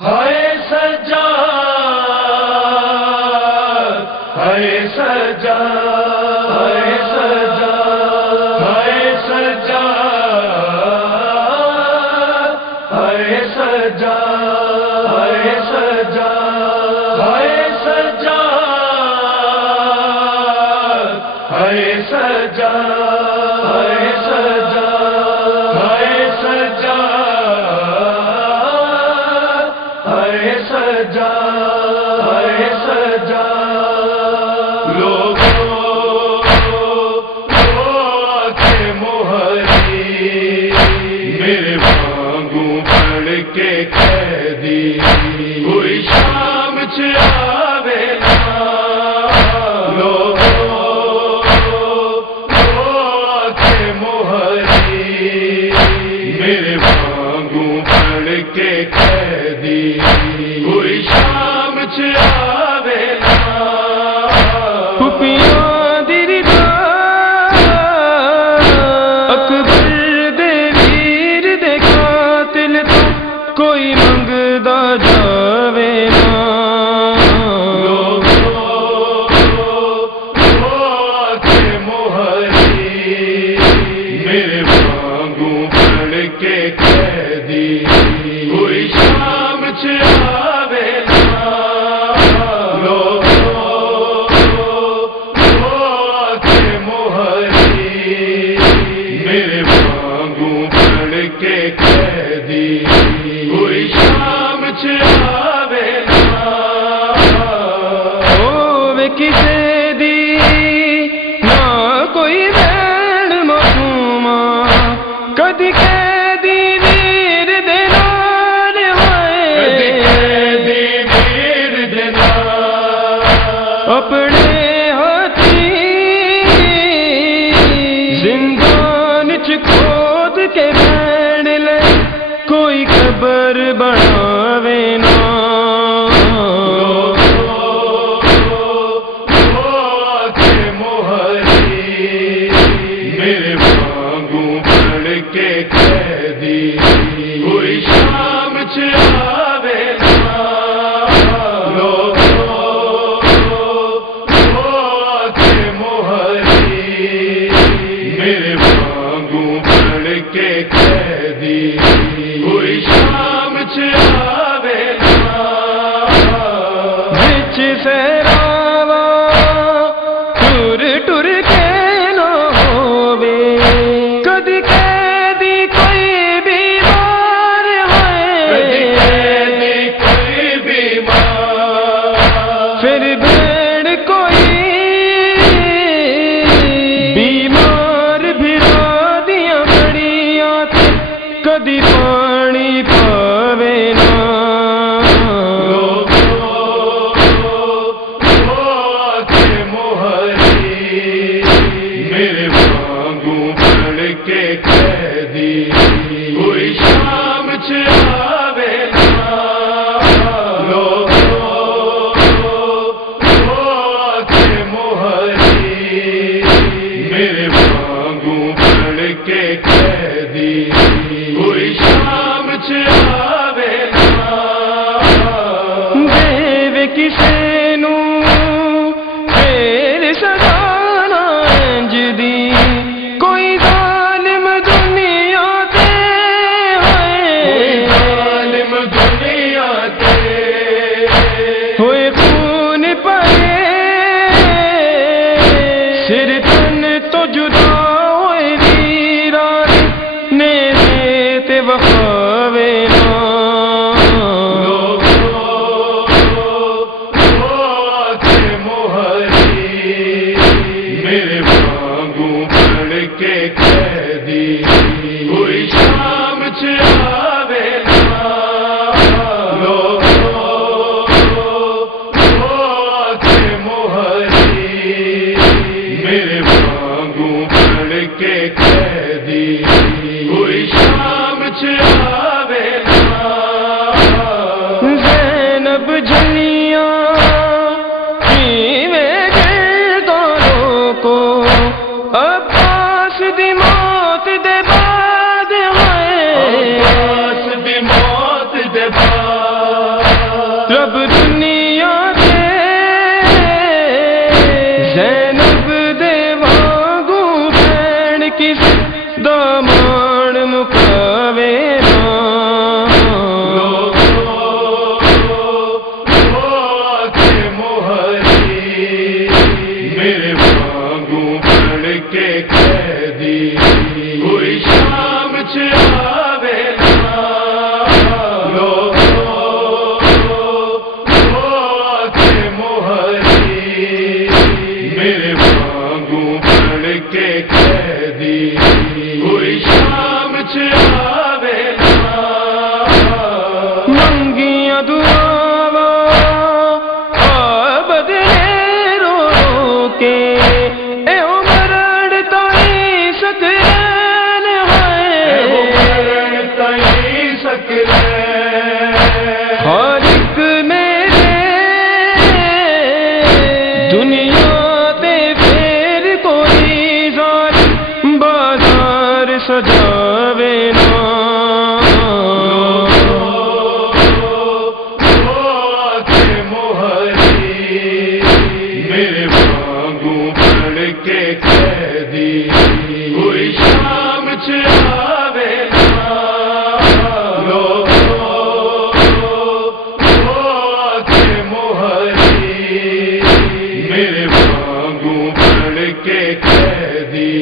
ہائے سجاد ہائے سجاد ہائے سجاد ہائے سجاد ہائے سجاد ہائے سجاد ہائے سجاد ہائے سجاد ہائے سجاد ہائے سجاد ہائے سجاد ہائے سجاد لوگوں کے مہری میرے وانگوں بڑھ کے قیدی کوئی شام چاوے نا لوگوں کے مہری میرے وانگوں بڑھ کے قیدی کوئی شام چاوے نا کوئی منگدا جاوے نا لوگوں کے مہری میرے وانگوں بڑھ کے قیدی کوئی شام چاوے نا لوگوں کے مہری میرے وانگوں بڑھ کے قیدی کوئی شام چاوے نا ہووے کسے دی نہ کوئی بین معصوما کدی قیدی ویر دے نال ہوئے کدی قیدی ویر دے نال اپنے ہاتھی زندان چ کھود کے بین لے کوئی قبر بناوے نا لوگوں کے مہری میرے وانگوں بڑھ کے قیدی کوئی شام چاوے نا لوگوں کے مہری میرے وانگوں بڑھ کے قیدی کوئی شام چاوے نا بچ سہراوا ٹر ٹر کے نہ ہووے کدی قیدی کوئی بیمار کدی ہوئے قیدی کوئی بیمار پھر بھیڑ کوئی بیمار بھرا دیاں بڑیاں تے کدی پانی پاوے نا لوگوں کے مہری میرے وانگوں بڑھ کے قیدی کوئی شام چاوے نا لوگوں کے مہری میرے وانگوں بڑھ کے قیدی کوئی شام چاوے نا دیوے کسے نو پھر سزا نہ انج دی کوئی ظالم دنیا تے کوئی ہوئے ظالم دنیا تے ہوئے خون پائے سر تن تو جدا ہوئے ویران نیزے تے وخاوے نا لوگوں کے مہری میرے وانگوں بڑھ کے قیدی کوئی شام چاوے نا لوگوں کے مہری میرے وانگوں بڑھ کے قیدی کوئی شام چاوے نا زینب جھلیاں کیویں گردانوں کو عباس دی موت دے بعد ہوئے عباس دی موت دے بعد رب دنیا دے زینب دے وانگو بہن کس دامان مکاوے نا میرے وانگو بن کے قیدی کوئی شام چاہے میرے وانگو بن کے قیدی کوئی شام چاہے منگیاں دعاواں بدلے رو کے اے عمر تائی سکرین ہے خالق میرے دنیا تے پھر کوئی ظالم بازار سجاوے نا میرے وانگو بن کے قیدی کوئی شام چاہے میرے وانگو بن کے قیدی